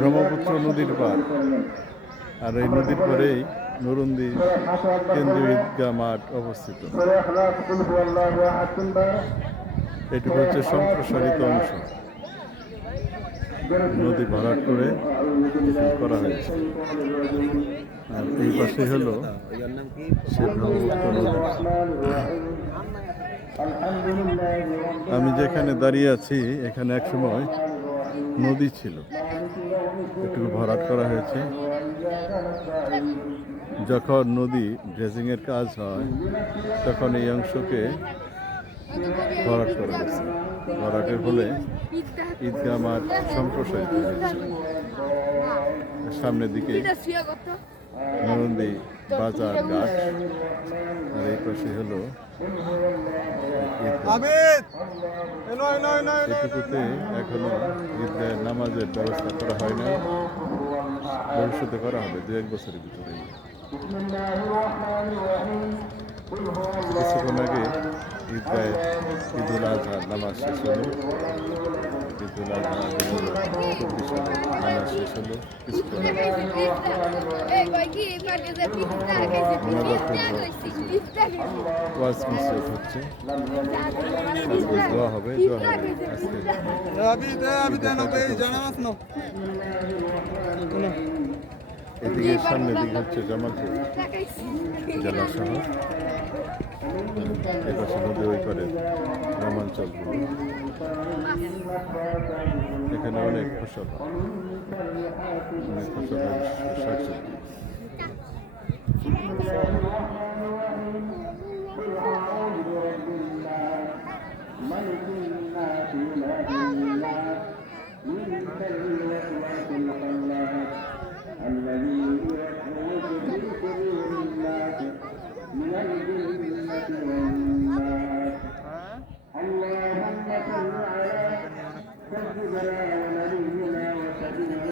ব্রহ্মপুত্র নদীর পার, আর এই নদীর পরেই নরুন্দি কেন্দ্রীয় ঈদগাহ মাঠ অবস্থিত। এটুকু হচ্ছে সম্প্রসারিত অংশ, নদী ভরাট করে করা হয়েছে। আর এই পাশে হলো সে ব্রহ্মপুত্র নদী। আমি যেখানে দাঁড়িয়ে আছি এখানে এক সময় নদী ছিল, একটু ভরাট করা হয়েছে। যখন নদী ড্রেজিংয়ের কাজ হয় তখন এই অংশকে ভরাট করা হয়েছে। ভরাটের ফলে ঈদগাহ মাঠ সম্প্রসারিত হয়েছে। সামনের দিকে নরুন্দি বাজার ঘাট, আর এই পাশে হলো এটুকুতে এখনো ঈদগাহের নামাজের ব্যবস্থা করা হয় না, ভবিষ্যতে করা হবে 2-1 বছরের ভিতরে। কিছুক্ষণ আগে ঈদগাহের ঈদুল আজহার নামাজ শেষ হলো। ঈদুল আজহা 2024 সালে নামাজ শেষ হলো। কিছুক্ষণ ওয়াজ মিসিয়ত হচ্ছে, দোয়া হবে। এদিকে সামনের দিকে হচ্ছে জামালপুর জেলা শহর। এপাশে নদী, ওই করে গ্রামাঞ্চলগুলো। এখানে অনেক ফসল হয়, শাকসবজি। اللهم صل على سيدنا